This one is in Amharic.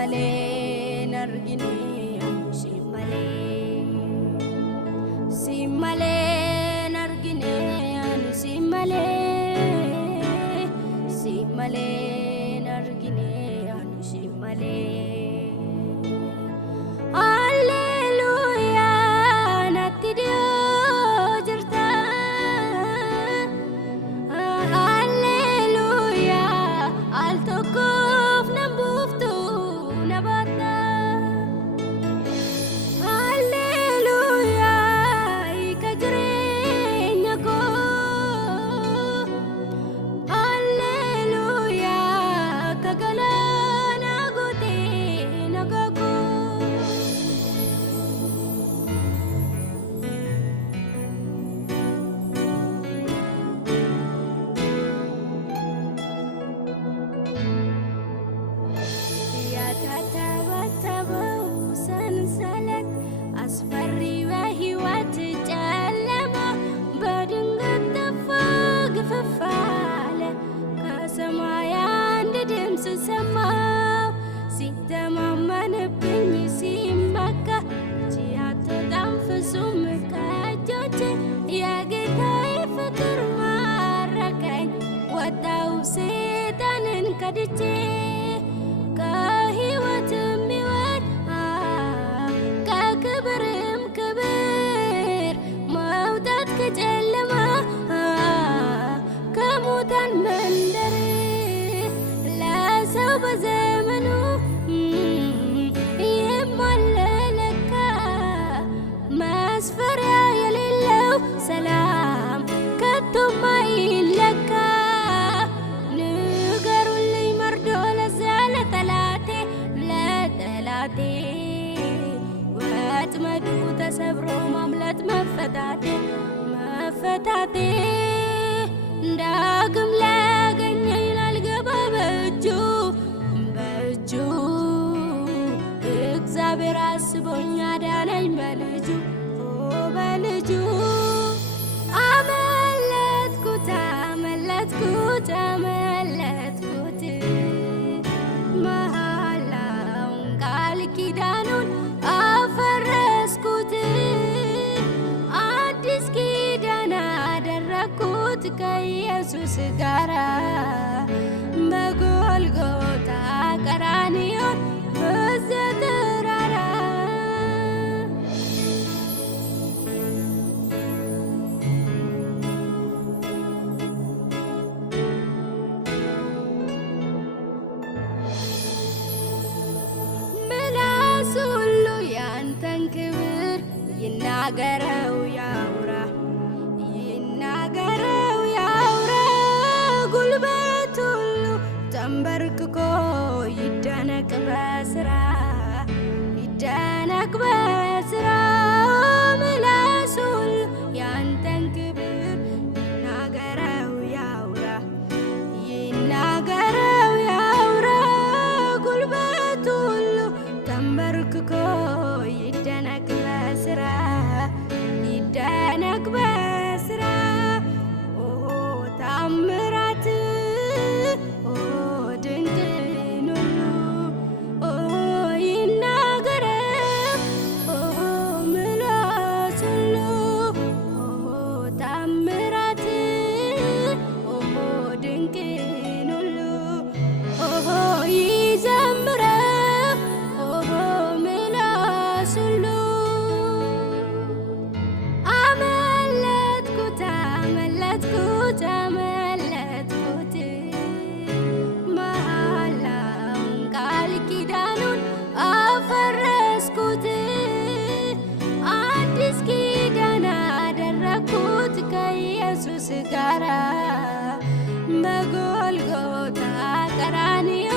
Simale nargine, simale, simale nargine, simale, simale nargine, simale. Hallelujah, natidio jirta. Hallelujah, altokuf nambuftu nabata. Hallelujah, ikajrenya ko. Hallelujah, kagalana gote nagako. ያታታባታበው ሰንሰለት አስፈሪ በሕይወት ጨለማ በድንገት ጠፋ ግፍፍ አለ። ከሰማይ አንድ ድምፅ ሰማሁ ሲተማመንብኝ ሲመካ እጅ አትወጣም ፍጹም ከእጆቼ የጌታዬ ፍቅር ማረከኝ ወጣሁ ሰይጣንን ከድቼ ከሕይወትም ሕይወት ከክብርም ክብር መውጣት ከጨለማ ከሙታን መንደር ለሰው በዘመኑ የማለለካ መስፈሪያ የሌለው ሰላም ከቶም አይለካ። ንገሩልኝ መርዶ ለዛ ለጠላቴ ወጥመዱ ተሰብሮ ማምለጥ መፈታቴ ዳግም ላገኘኝ ላልገባ በእጁ እግዚአብሔር አስቦኝ አዳነኝ በልጁ አመለጥኩት መሃላውን ቃል ኪዳኑን አፈረስኩት አዲስ ኪዳን አደረግኩት ከኢየሱስ ጋራ በጎልጎታ ቀራንዮ በዚያ ተራራ። ምላስ ሁሉ ያንተን ክብር ይናገረው ያውራ ጉልበት ሁሉ ተንበርክኮ ይደነቅ በስራ ምላስ ሁሉ ያንተን ክብር ይናገረው ያውራ ጉልበት ሁሉ ተንበርክኮ ይደነቅ በስራ ታምራት ድንቅን ሁሉ ይናገረው ምላስ ሁሉ ታምራት ድንቅን ሁሉ ይዘምረው ምላስ ሁሉ። አመለጥኩት መሃላውን ቃል ኪዳኑን አፈረስኩት አዲስ ኪዳን አደረግኩት ከኢየሱስ ጋራ በጎልጎታ ቀራንዮ